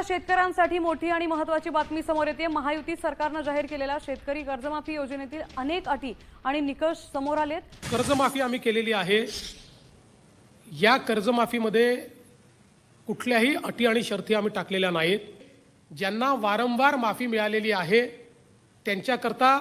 आता शेतकऱ्यांसाठी मोठी आणि महत्त्वाची बातमी समोर येते। महायुती सरकारने जाहीर केलेल्या शेतकरी कर्जमाफी योजनेतील अनेक अटी आणि निकष समोर आलेत। कर्जमाफी आम्ही केलेली आहे। या कर्जमाफीमध्ये कुठल्याही अटी आणि शर्ती आम्ही टाकलेल्या नाहीत। ज्यांना वारंवार माफी मिळालेली आहे त्यांच्याकरता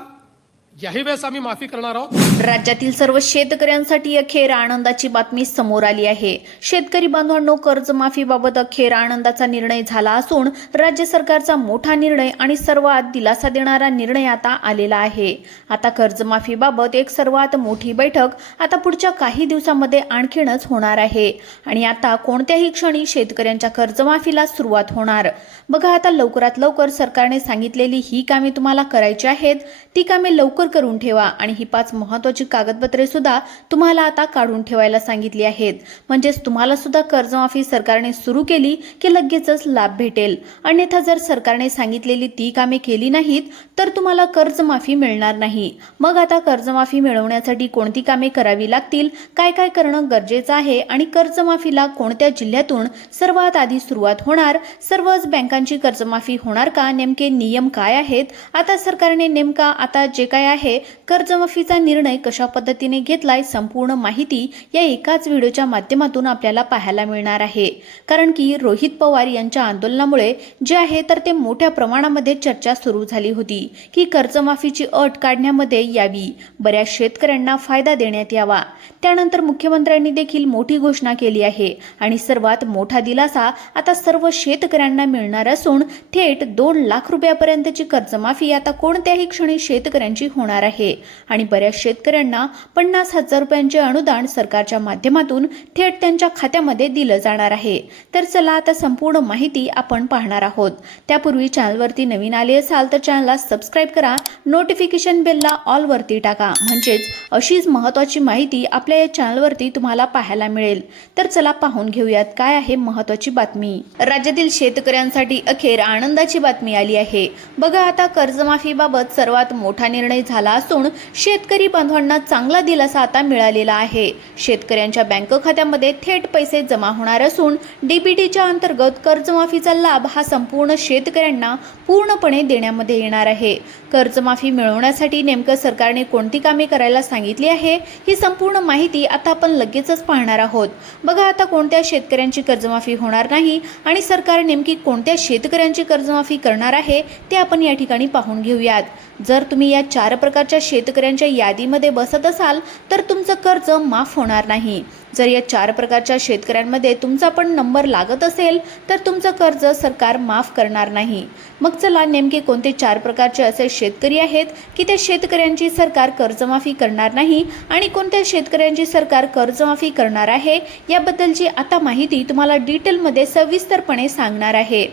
याही वेळेस आम्ही माफी करणार आहोत। राज्यातील सर्व शेतकऱ्यांसाठी अखेर आनंदाची बातमी समोर आली आहे। शेतकरी बांधवांनो, कर्जमाफीबाबत अखेर आनंदाचा निर्णय झाला असून राज्य सरकारचा मोठा निर्णय आणि सर्वात दिलासा देणारा निर्णय आता आलेला आहे। आता कर्जमाफीबाबत एक सर्वात मोठी बैठक आता पुढच्या काही दिवसांमध्ये आणखीनच होणार आहे आणि आता कोणत्याही क्षणी शेतकऱ्यांच्या कर्जमाफीला सुरुवात होणार। बघा, आता लवकरात लवकर सरकारने सांगितलेली ही कामे तुम्हाला करायची आहेत, ती कामे लवकर करून ठेवा आणि ही 5 महत्त्वाची कागदपत्रे सुद्धा तुम्हाला आता काढून ठेवायला सांगितली आहेत। म्हणजेच तुम्हाला सुद्धा कर्जमाफी सरकारने सुरू केली की लगेचच लाभ भेटेल। अन्यथा जर सरकारने सांगितलेली ती कामे केली नाहीत तर तुम्हाला कर्जमाफी मिळणार नाही। मग आता कर्जमाफी मिळवण्यासाठी कोणती कामे करावी लागतील, काय काय करणं गरजेचं आहे आणि कर्जमाफीला कोणत्या जिल्ह्यातून सर्वात आधी सुरुवात होणार, सर्वच बँकांची कर्जमाफी होणार का, नेमके नियम काय आहेत, आता सरकारने नेमका आता जे काय आहे कर्जमाफीचा निर्णय कशा पद्धतीने घेतलाय, संपूर्ण माहिती या एकाच व्हिडिओच्या माध्यमातून आपल्याला पाहायला मिळणार आहे। कारण की रोहित पवार यांच्या आंदोलनामुळे जे आहे तर ते मोठ्या प्रमाणामध्ये चर्चा सुरू झाली होती की कर्जमाफीची अट काढण्यामध्ये यावी, बऱ्याच शेतकऱ्यांना फायदा देण्यात यावा। त्यानंतर मुख्यमंत्र्यांनी देखील मोठी घोषणा केली आहे आणि सर्वात मोठा दिलासा आता सर्व शेतकऱ्यांना मिळणार असून थेट 2 लाख रुपयापर्यंतची कर्जमाफी आता कोणत्याही क्षणी शेतकऱ्यांची होणार आहे आणि बऱ्याच शेतकऱ्यांना 50,000 रुपयांचे अनुदान सरकारच्या माध्यमातून थेट त्यांच्या खात्यामध्ये दिलं जाणार आहे। तर चला आता संपूर्ण माहिती आपण पाहणार आहोत। त्यापूर्वी चॅनलवरती नवीन आले असाल तर चॅनलला सबस्क्राइब करा, नोटिफिकेशन बेलला ऑल वरती टाका, म्हणजेच अशीच महत्त्वाची माहिती आपल्या या चॅनलवरती तुम्हाला पाहायला मिळेल। तर चला पाहून घेऊयात काय आहे महत्त्वाची बातमी। राज्यातील शेतकऱ्यांसाठी अखेर आनंदाची बातमी आली आहे। बघा, आता कर्जमाफीबाबत सर्वात मोठा निर्णय झाला असून शेतकरी बांधवांना चांगला दिलासा आता मिळालेला आहे। शेतकऱ्यांच्या बँक खात्यामध्ये थेट पैसे जमा होणार असून डीबीटीच्या अंतर्गत कर्जमाफीचा लाभ हा संपूर्ण शेतकऱ्यांना पूर्णपणे देण्यामध्ये येणार आहे। कर्जमाफी मिळवण्यासाठी नेमकं सरकारने कोणती कामे करायला सांगितली आहे ही संपूर्ण माहिती आता आपण लगेचच पाहणार आहोत। बघा, आता कोणत्या शेतकऱ्यांची कर्जमाफी होणार नाही आणि सरकार नेमकी कोणत्या शेतकऱ्यांची कर्जमाफी करणार आहे ते आपण या ठिकाणी पाहून घेऊयात। जर तुम्ही या 4 प्रकारच्या शेतकऱ्यांच्या यादीमध्ये बसत असाल तर तुमचं कर्ज माफ होणार नाही। जर या 4 प्रकारच्या शेतकऱ्यांमध्ये तुमचा पण नंबर लागत असेल तर तुमचं कर्ज सरकार माफ करणार नाही। मग चला, नेमके कोणते 4 प्रकारचे असे शेतकरी आहेत की त्या शेतकऱ्यांची सरकार कर्जमाफी करणार नाही आणि कोणत्या शेतकऱ्यांची सरकार कर्जमाफी करणार आहे याबद्दलची आता माहिती तुम्हाला डिटेलमध्ये सविस्तरपणे सांगणार आहे।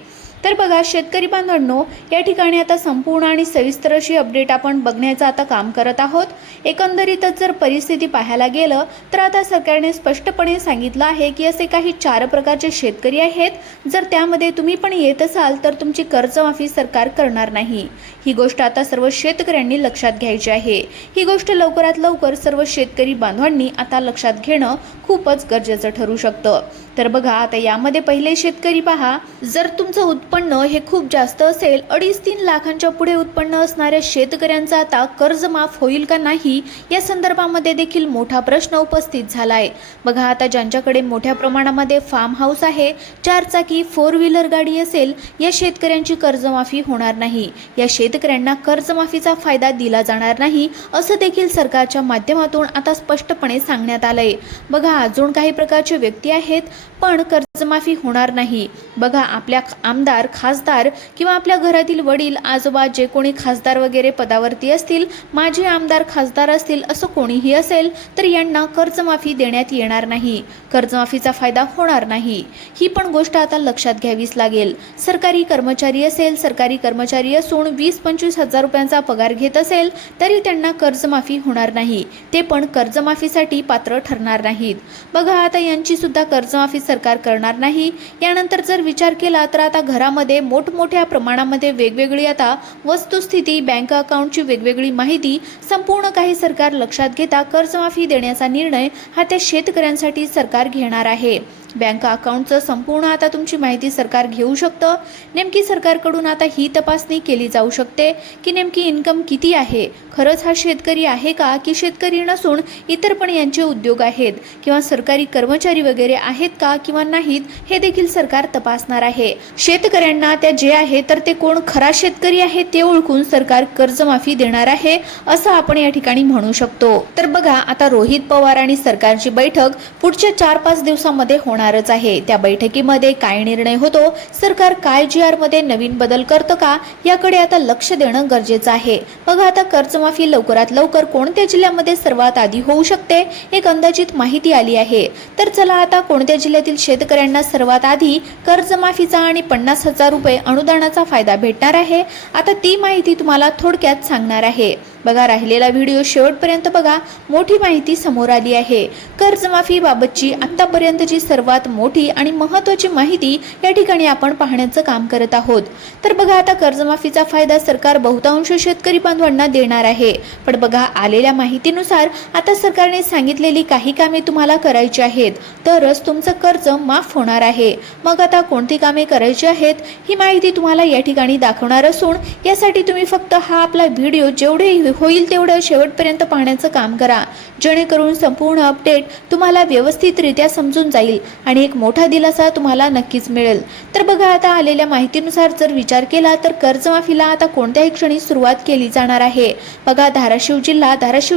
तर बघा शेतकरी बांधवांनो, या ठिकाणी आता संपूर्ण आणि सविस्तर अशी अपडेट आपण बघण्याचं आता काम करत आहोत। एकंदरीतच जर परिस्थिती पाहायला गेलं तर आता सरकारने स्पष्टपणे सांगितलं आहे की असे काही 4 प्रकारचे शेतकरी आहेत, जर त्यामध्ये तुम्ही पण येत असाल तर तुमची कर्जमाफी सरकार करणार नाही। ही गोष्ट आता सर्व शेतकऱ्यांनी लक्षात घ्यायची आहे। ही गोष्ट लवकरात लवकर सर्व शेतकरी बांधवांनी आता लक्षात घेणं खूपच गरजेचं ठरू शकतं। तर बघा, आता यामध्ये पहिले शेतकरी पहा, जर तुमचं उत्पन्न हे खूप जास्त असेल, 2.5-3 लाखांच्या पुढे उत्पन्न असणाऱ्या शेतकऱ्यांचा आता कर्ज माफ होईल का नाही या संदर्भामध्ये देखील मोठा प्रश्न उपस्थित झालाय। बघा, आता ज्यांच्याकडे मोठ्या प्रमाणामध्ये फार्म हाऊस आहे, 4 चाकी 4 व्हीलर गाडी असेल, या शेतकऱ्यांची कर्जमाफी होणार नाही। या शेतकऱ्यांना कर्जमाफीचा फायदा दिला जाणार नाही असं देखील सरकारच्या माध्यमातून आता स्पष्टपणे सांगण्यात आलंय। बघा, अजून काही प्रकारचे व्यक्ती आहेत पण कर्जमाफी होणार नाही। बघा, आपल्या आमदार, खासदार किंवा आपल्या घरातील वडील, आजोबा जे कोणी खासदार वगैरे पदावरती असतील, माजी आमदार, खासदार असतील, असं कोणीही असेल तर यांना कर्जमाफी देण्यात येणार नाही, कर्जमाफीचा फायदा होणार नाही। ही पण गोष्ट आता लक्षात घ्यावीच लागेल। सरकारी कर्मचारी असेल, सरकारी कर्मचारी असून 20-25 हजार रुपयांचा पगार घेत असेल तरी त्यांना कर्जमाफी होणार नाही, ते पण कर्जमाफीसाठी पात्र ठरणार नाहीत। बघा, आता यांची सुद्धा कर्जमाफी सरकार करणार नाही। यानंतर जर विचार केला तर आता घरामध्ये मोठमोठ्या प्रमाणामध्ये वेगवेगळी आता वस्तुस्थिती, बँक अकाउंटची वेगवेगळी माहिती संपूर्ण काही सरकार लक्षात घेता कर्जमाफी देण्याचा निर्णय हा त्या शेतकऱ्यांसाठी सरकार घेणार आहे। बँक अकाउंटचं संपूर्ण आता तुमची माहिती सरकार घेऊ शकतं. नेमकी सरकारकडून आता ही तपासणी केली जाऊ शकते की नेमकी इन्कम किती आहे, खरंच हा शेतकरी आहे का की शेतकरी नसून इतर पण यांचे उद्योग आहेत किंवा सरकारी कर्मचारी वगैरे आहेत का किंवा नाहीत, हे देखील सरकार तपासणार आहे. शेतकऱ्यांना त्या जे आहे तर ते कोण खरा शेतकरी आहे ते ओळखून सरकार कर्जमाफी देणार आहे असं आपण या ठिकाणी म्हणू शकतो. तर बघा, आता रोहित पवार आणि सरकारची बैठक पुढच्या 4-5 दिवसामध्ये होणारच आहे. त्या बैठकीमध्ये काय निर्णय होतो, सरकार काय GR मध्ये नवीन बदल करतं का, याकडे आता लक्ष देणं गरजेचं आहे. बघा, आता कर्जमाफी लवकरात लवकर कोणत्या जिल्ह्यामध्ये सर्वात आधी होऊ शकते, एक अंदाजित माहिती आली आहे. तर चला, आता कोणत्या जिल्ह्यातील शेतकऱ्यांना सर्वात आधी कर्जमाफीचा आणि 50,000 रुपये अनुदानाचा फायदा भेटणार आहे, आता ती माहिती तुम्हाला थोडक्यात सांगणार आहे. बघा, राहिलेला व्हिडिओ शेवटपर्यंत बघा, मोठी माहिती समोर आली आहे. कर्जमाफी बाबतची आतापर्यंतची सर्वात मोठी आणि महत्त्वाची माहिती या ठिकाणी आपण पाहण्याचं काम करत आहोत. तर बघा, आता कर्जमाफीचा फायदा सरकार बहुतांश शेतकरी बांधवांना देणार आहे. पण बघा, आलेल्या माहितीनुसार आता सरकारने सांगितलेली काही कामे तुम्हाला करायची आहेत, तरच तुमचं कर्ज माफ होणार आहे. मग आता कोणती कामे करायची आहेत ही माहिती तुम्हाला या ठिकाणी दाखवणार असून यासाठी तुम्ही फक्त हा आपला व्हिडिओ जेवढे होईल तेवढं शेवटपर्यंत पाहण्याचं काम करा, जेणेकरून संपूर्ण अपडेट तुम्हाला व्यवस्थितरित्या समजून जाईल आणि एक मोठा दिलासा तुम्हाला नक्कीच मिळेल. तर बघा, आता आलेल्या माहितीनुसार जर विचार केला तर कर्जमाफीला आता कोणत्याही क्षणी सुरुवात केली जाणार आहे. बघा, धाराशिव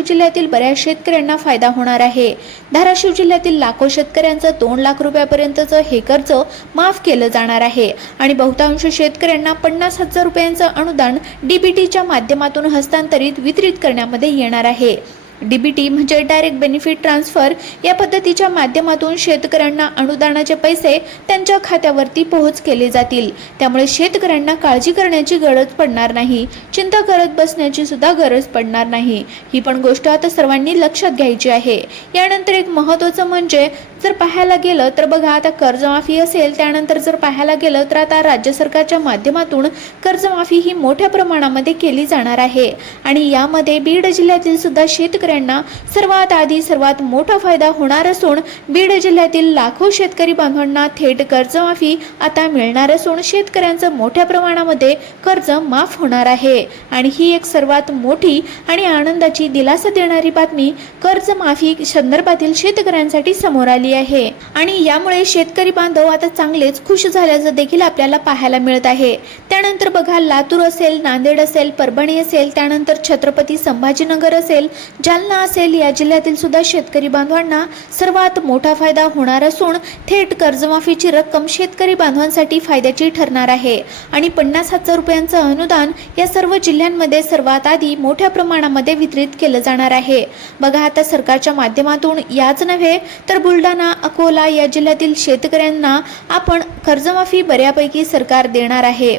जिल्ह्यातील बऱ्याच शेतकऱ्यांना फायदा होणार आहे. धाराशिव जिल्ह्यातील लाखो शेतकऱ्यांचं 2 लाख रुपयापर्यंतचं हे कर्ज माफ केलं जाणार आहे आणि बहुतांश शेतकऱ्यांना 50,000 रुपयांचं अनुदान DBTच्या माध्यमातून हस्तांतरित वितरित करण्यामध्ये येणार आहे. DBT म्हणजे डायरेक्ट बेनिफिट ट्रान्सफर या पद्धतीच्या माध्यमातून शेतकऱ्यांना अनुदानाचे पैसे त्यांच्या खात्यावरती पोहोच केले जातील. त्यामुळे शेतकऱ्यांना काळजी करण्याची गरज पडणार नाही, चिंता करत बसण्याची सुद्धा गरज पडणार नाही. ही पण गोष्ट आता सर्वांनी लक्षात घ्यायची आहे. यानंतर एक महत्त्वाचं म्हणजे जर पाहायला गेलं तर बघा, आता कर्जमाफी असेल, त्यानंतर जर पाहायला गेलं तर आता राज्य सरकारच्या माध्यमातून कर्जमाफी ही मोठ्या प्रमाणामध्ये केली जाणार आहे आणि यामध्ये बीड जिल्ह्यातील सुद्धा शेतकऱ्यांना सर्वात आधी सर्वात मोठा फायदा होणार असून बीड जिल्ह्यातील लाखो शेतकरी बांधवांना थेट कर्जमाफी आता मिळणार असून शेतकऱ्यांचं मोठ्या प्रमाणामध्ये कर्ज माफ होणार आहे. आणि ही एक सर्वात मोठी आणि आनंदाची दिलासा देणारी बातमी कर्जमाफी संदर्भातील शेतकऱ्यांसाठी समोर आली आहे आणि यामुळे शेतकरी बांधव आता चांगलेच खुश झाल्याचं देखील आपल्याला पाहायला मिळत आहे. त्यानंतर बघा, लातूर असेल, नांदेड असेल, परभणी असेल, त्यानंतर छत्रपती संभाजीनगर असेल, जालना असेल, या जिल्ह्यातील सुद्धा शेतकरी बांधवांना सर्वात मोठा फायदा होणार असून थेट कर्जमाफीची रक्कम शेतकरी बांधवांसाठी फायद्याची ठरणार आहे आणि 50,000 रुपयांचं अनुदान या सर्व जिल्ह्यांमध्ये सर्वात आधी मोठ्या प्रमाणामध्ये वितरित केलं जाणार आहे. बघा, आता सरकारच्या माध्यमातून याच नव्हे तर बुलढाणा, अकोला या जिल्ह्यातील शेतकऱ्यांना आपण कर्जमाफी बऱ्यापैकी सरकार देणार आहे.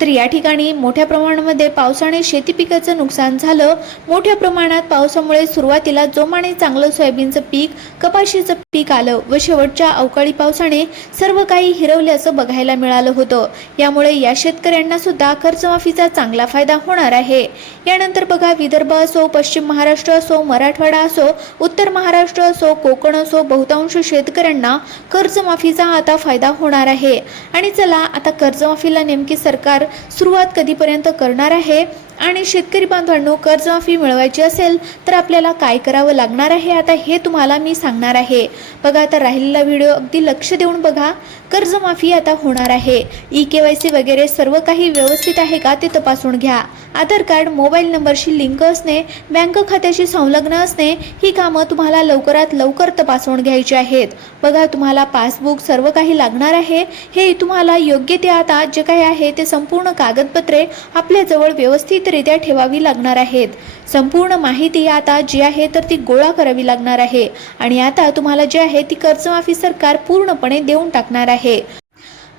तर या ठिकाणी मोठ्या प्रमाणामध्ये पावसाने शेती पिकाचं नुकसान झालं. मोठ्या प्रमाणात पावसामुळे सुरुवातीला जोमाने चांगलं सोयाबीनचं पीक, कपाशीचं पीक आलं व शेवटच्या अवकाळी पावसाने सर्व काही हिरवल्याचं बघायला मिळालं होतं. यामुळे या शेतकऱ्यांना सुद्धा कर्जमाफीचा चांगला फायदा होणार आहे. यानंतर बघा, विदर्भ असो, पश्चिम महाराष्ट्र असो, मराठवाडा असो, उत्तर महाराष्ट्र असो, कोकण असो, बहुतांश शेतकऱ्यांना कर्जमाफीचा आता फायदा होणार आहे. आणि चला, आता कर्जमाफीला नेमकी सरकार सुरुवात कधीपर्यंत करणार आहे आणि शेतकरी बांधवांनो, कर्जमाफी मिळवायची असेल तर आपल्याला काय करावं लागणार आहे आता हे तुम्हाला मी सांगणार आहे. बघा, आता राहिलेला व्हिडिओ अगदी लक्ष देऊन बघा. कर्जमाफी आता होणार आहे. EKYC वगैरे सर्व काही व्यवस्थित आहे का ते तपासून घ्या. आधार कार्ड, मोबाईल नंबरशी लिंक असणे, बँक खात्याशी संलग्न असणे, ही कामं तुम्हाला लवकरात लवकर तपासून घ्यायची आहेत. बघा, तुम्हाला पासबुक सर्व काही लागणार आहे. हे तुम्हाला योग्य ते आता जे काही आहे ते संपूर्ण कागदपत्रे आपल्याजवळ व्यवस्थितरित्या ठेवावी लागणार आहेत. संपूर्ण माहिती आता जी आहे तर ती गोळा करावी लागणार आहे आणि आता तुम्हाला जे आहे ती कर्जमाफी सरकार पूर्णपणे देऊन टाकणार आहे.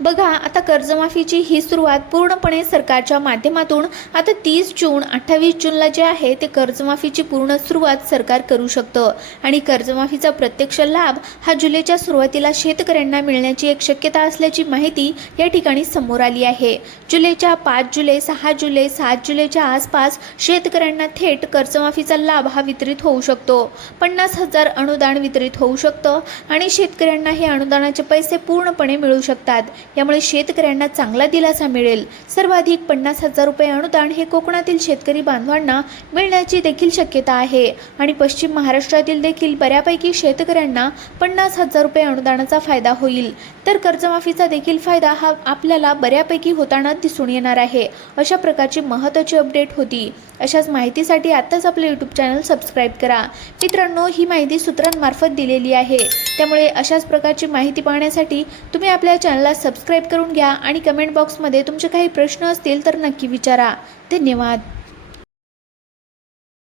बघा, आता कर्जमाफीची ही सुरुवात पूर्णपणे सरकारच्या माध्यमातून आता 30 जून 28 जूनला जे आहे ते कर्जमाफीची पूर्ण सुरुवात सरकार करू शकतं आणि कर्जमाफीचा प्रत्यक्ष लाभ हा जुलैच्या सुरुवातीला शेतकऱ्यांना मिळण्याची एक शक्यता असल्याची माहिती या ठिकाणी समोर आली आहे. जुलैच्या 5 जुलै 6 जुलै 7 जुलैच्या आसपास शेतकऱ्यांना थेट कर्जमाफीचा लाभ हा वितरित होऊ शकतो. 50,000 अनुदान वितरित होऊ शकतं आणि शेतकऱ्यांना हे अनुदानाचे पैसे पूर्णपणे मिळू शकतात. यामुळे शेतकऱ्यांना चांगला दिलासा मिळेल. सर्वाधिक 50,000 रुपये अनुदान हे कोकणातील शेतकरी बांधवांना मिळण्याची देखील शक्यता आहे आणि पश्चिम महाराष्ट्रातील देखील बऱ्यापैकी शेतकऱ्यांना 50,000 रुपये अनुदानाचा फायदा होईल. तर कर्जमाफीचा देखील फायदा हा आपल्याला बऱ्यापैकी होताना दिसून येणार आहे. अशा प्रकारची महत्त्वाची अपडेट होती. अशाच माहितीसाठी आत्ताच आपले यूट्यूब चॅनल सबस्क्राईब करा. मित्रांनो, ही माहिती सूत्रांमार्फत दिलेली आहे, त्यामुळे अशाच प्रकारची माहिती पाहण्यासाठी तुम्ही आपल्या चॅनलला सबस्क्राईब करून घ्या आणि कमेंट बॉक्समध्ये तुमचे काही प्रश्न असतील तर नक्की विचारा. धन्यवाद.